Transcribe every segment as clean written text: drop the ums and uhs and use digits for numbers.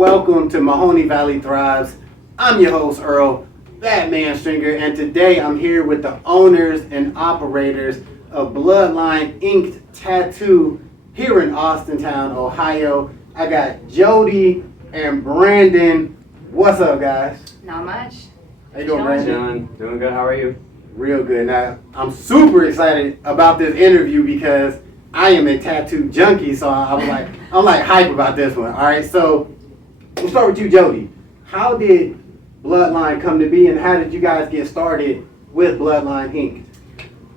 Welcome to Mahoning Valley Thrives. I'm your host, Earl, Batman Stringer, and today I'm here with the owners and operators of Bloodline Inkd Tattoo here in Austintown, Ohio. I got Jodi and Brandon. What's up, guys? Not much. How you doing, Brandon? Doing good. How are you? Real good. Now, I'm super excited about this interview because I am a tattoo junkie, so I'm like hype about this one. All right, so we'll start with you, Jodi. How did Bloodline come to be, and how did you guys get started with Bloodline Inkd?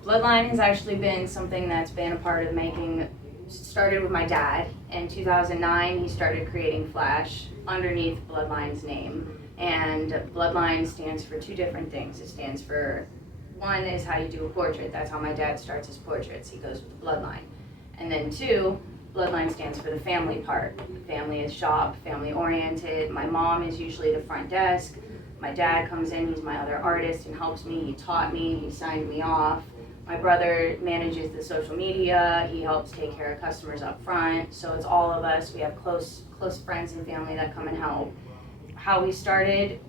Bloodline has actually been something that's been a part of making. Started with my dad. In 2009, he started creating Flash underneath Bloodline's name. And Bloodline stands for two different things. It stands for, one is how you do a portrait. That's how my dad starts his portraits. He goes with the Bloodline. And then two, Bloodline stands for the family part. Family is shop, family oriented. My mom is usually the front desk. My dad comes in, he's my other artist and helps me. He taught me, he signed me off. My brother manages the social media. He helps take care of customers up front. So it's all of us. We have close friends and family that come and help. How we started,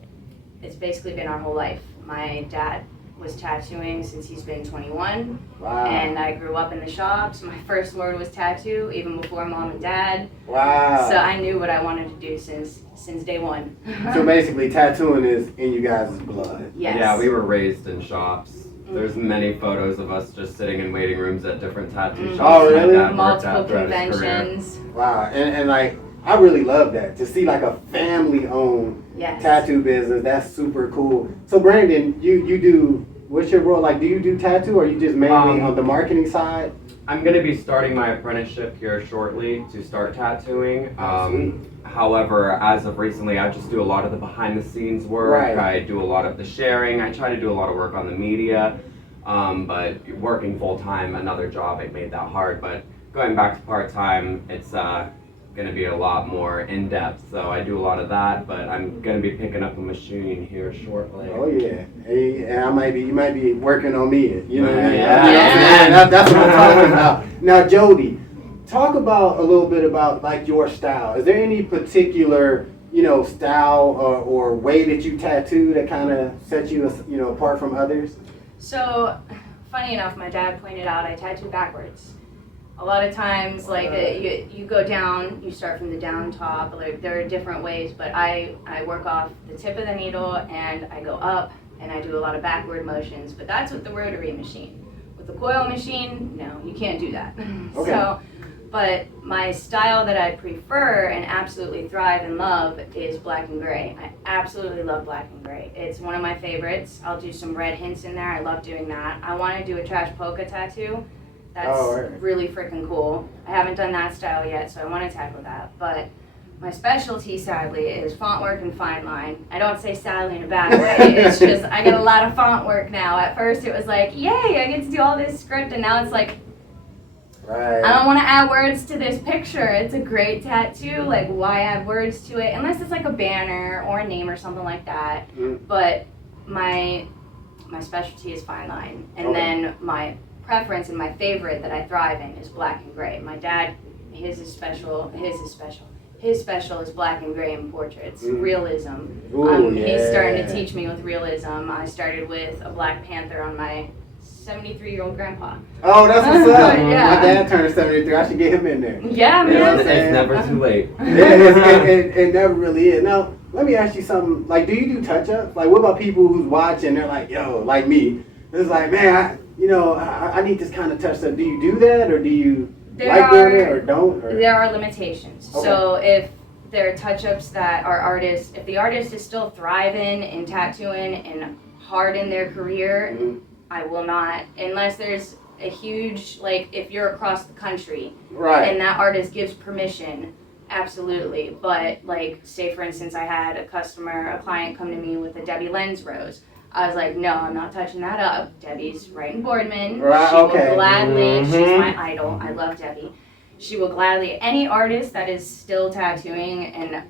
it's basically been our whole life. My dad was tattooing since he's been 21. Wow. And I grew up in the shops. My first word was tattoo, even before mom and dad. Wow. So I knew what I wanted to do since day one. So basically, tattooing is in you guys' blood. Yes. Yeah, we were raised in shops. There's many photos of us just sitting in waiting rooms at different tattoo shops. Oh, really? My dad worked Multiple at throughout his career. conventions. Wow, and like, I really love that. To see like a family-owned Yes. tattoo business, that's super cool. So Brandon, you do, what's your role? Like, do you do tattoo, or are you just mainly on the marketing side? I'm going to be starting my apprenticeship here shortly to start tattooing. However, as of recently, I just do a lot of the behind-the-scenes work. Right. I do a lot of the sharing. I try to do a lot of work on the media. But working full-time, another job, it made that hard. But going back to part-time, it's going to be a lot more in-depth. So I do a lot of that, but I'm going to be picking up a machine here shortly. Oh yeah, hey, and you might be working on me. You know what I mean? Yeah. That's what I'm talking about. Now, Jodi, talk about a little bit about like your style. Is there any particular style or way that you tattoo that kind of sets you apart from others? So, funny enough, my dad pointed out I tattoo backwards. A lot of times, like you go down, you start from the down top. Like there are different ways, but I work off the tip of the needle and I go up and I do a lot of backward motions. But that's with the rotary machine. With the coil machine, no, you can't do that. Okay. So, but my style that I prefer and absolutely thrive and love is black and gray. I absolutely love black and gray. It's one of my favorites. I'll do some red hints in there. I love doing that. I want to do a trash polka tattoo. That's really freaking cool. I haven't done that style yet, so I want to tackle that. But my specialty, sadly, is font work and fine line. I don't say sadly in a bad way. It's just I get a lot of font work now. At first, it was like, yay, I get to do all this script, and now it's like, right. I don't want to add words to this picture. It's a great tattoo. Like, why add words to it? Unless it's like a banner or a name or something like that. But my specialty is fine line, and then my preference and my favorite that I thrive in is black and gray. My dad, his special is black and gray in portraits, realism. He's starting to teach me with realism. I started with a Black Panther on my 73-year-old grandpa. Oh, that's what's up. Yeah. My dad turned 73. I should get him in there. Yeah, man. It's never too late. It never really is. Now, let me ask you something. Like, do you do touch-ups? Like, what about people who's watching, they're like, yo, like me. It's like, man, I need this kind of touch-up. Do you do that, or do you doing it, or don't? Or? There are limitations. Okay. So if there are touch-ups that are artists, if the artist is still thriving and tattooing and hard in their career, I will not, unless there's a huge, like, if you're across the country, and that artist gives permission, absolutely. But, like, say, for instance, I had a client come to me with a Debbie Lenz rose. I was like, no, I'm not touching that up. Debbie's right in Boardman. She will gladly, she's my idol. I love Debbie. She will gladly, any artist that is still tattooing and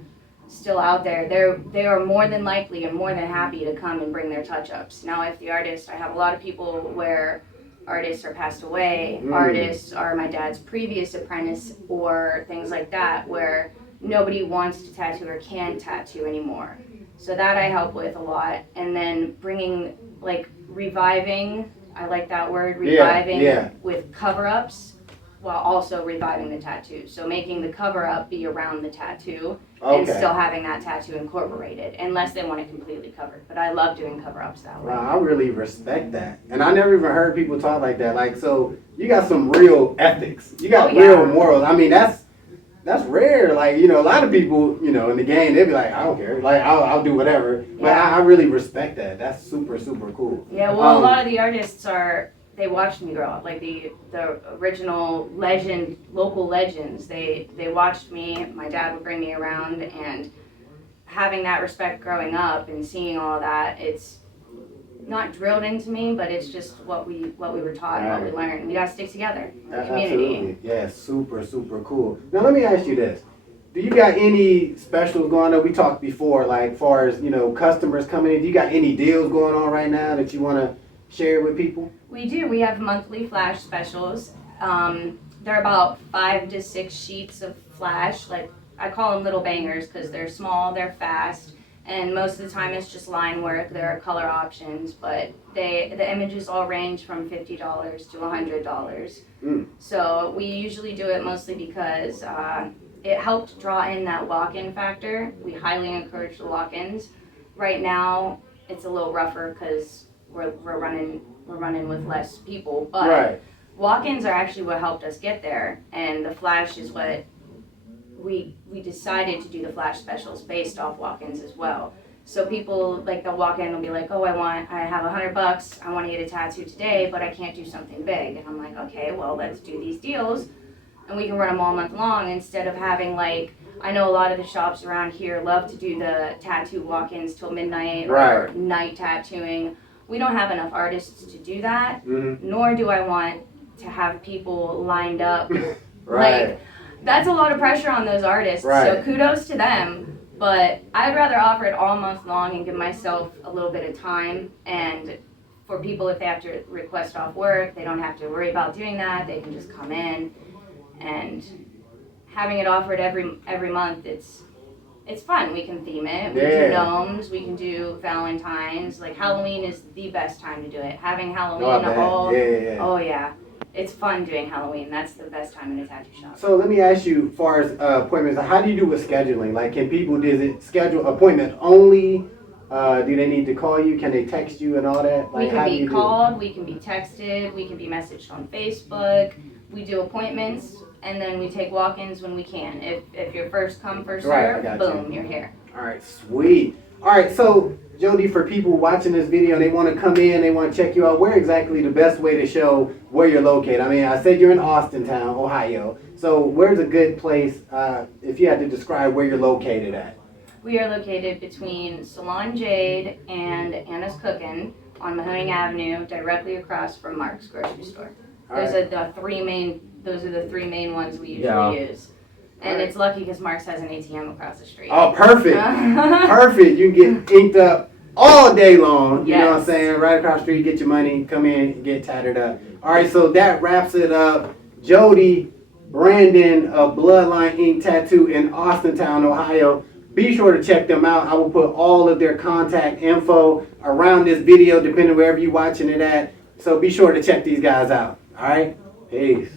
still out there, they are more than likely and more than happy to come and bring their touch-ups. Now, if the artist, I have a lot of people where artists are passed away, artists are my dad's previous apprentice, or things like that, where nobody wants to tattoo or can tattoo anymore. So that I help with a lot. And then bringing, like, reviving, I like that word, reviving with cover-ups while also reviving the tattoo. So making the cover-up be around the tattoo and still having that tattoo incorporated, unless they want it completely covered. But I love doing cover-ups that way. Wow, I really respect that. And I never even heard people talk like that. Like, so you got some real ethics. You got real morals. I mean, that's rare. Like, you know, a lot of people, you know, in the game, they'll be like, I don't care. Like, I'll do whatever. But I really respect that. That's super, super cool. Yeah, well, a lot of the artists they watched me grow up. Like the original local legends, they watched me. My dad would bring me around, and having that respect growing up and seeing all that, it's not drilled into me, but it's just what we were taught and what we learned. We gotta stick together. Community. Absolutely. Yeah, super, super cool. Now let me ask you this. Do you got any specials going on? We talked before, like far as, you know, customers coming in. Do you got any deals going on right now that you want to share with people? We do. We have monthly flash specials. They're about 5 to 6 sheets of flash. Like, I call them little bangers because they're small, they're fast, and most of the time it's just line work. There are color options, but the images all range from $50 to $100. So we usually do it mostly because it helped draw in that walk-in factor. We highly encourage the walk-ins. Right now, it's a little rougher because we're running with less people, but walk-ins are actually what helped us get there, and the flash is what we decided to do the flash specials based off walk-ins as well. So people, like, they'll walk in and be like, oh, I have $100, I want to get a tattoo today, but I can't do something big. And I'm like, okay, well, let's do these deals, and we can run them all month long instead of having, like, I know a lot of the shops around here love to do the tattoo walk-ins till midnight or night tattooing. We don't have enough artists to do that, nor do I want to have people lined up. Like, that's a lot of pressure on those artists, so kudos to them, but I'd rather offer it all month long and give myself a little bit of time, and for people, if they have to request off work, they don't have to worry about doing that. They can just come in, and having it offered every month, it's fun. We can theme it. We do gnomes. We can do Valentine's. Like, Halloween is the best time to do it. Having Halloween oh yeah. It's fun doing Halloween. That's the best time in a tattoo shop. So let me ask you, as far as appointments, how do you do with scheduling? Like, can people, does it schedule appointment only? Do they need to call you? Can they text you and all that? Like, we can be called, we can be texted, we can be messaged on Facebook. We do appointments, and then we take walk-ins when we can. If you're first come, first serve, boom, you're here. All right, sweet. All right, so Jodi, for people watching this video, they want to come in, they want to check you out, where exactly the best way to show where you're located? I mean, I said you're in Austintown, Ohio. So where's a good place if you had to describe where you're located at? We are located between Salon Jade and Anna's Cookin' on Mahoning Avenue, directly across from Mark's grocery store. Those are the three main ones we usually use. And it's lucky because Mark's has an ATM across the street. Oh, perfect. Perfect. You can get inked up all day long. You know what I'm saying? Right across the street, get your money, come in, get tatted up. All right, so that wraps it up. Jodi Brandon of Bloodline Inkd Tattoo in Austintown, Ohio. Be sure to check them out. I will put all of their contact info around this video, depending wherever you're watching it at. So be sure to check these guys out. All right? Peace.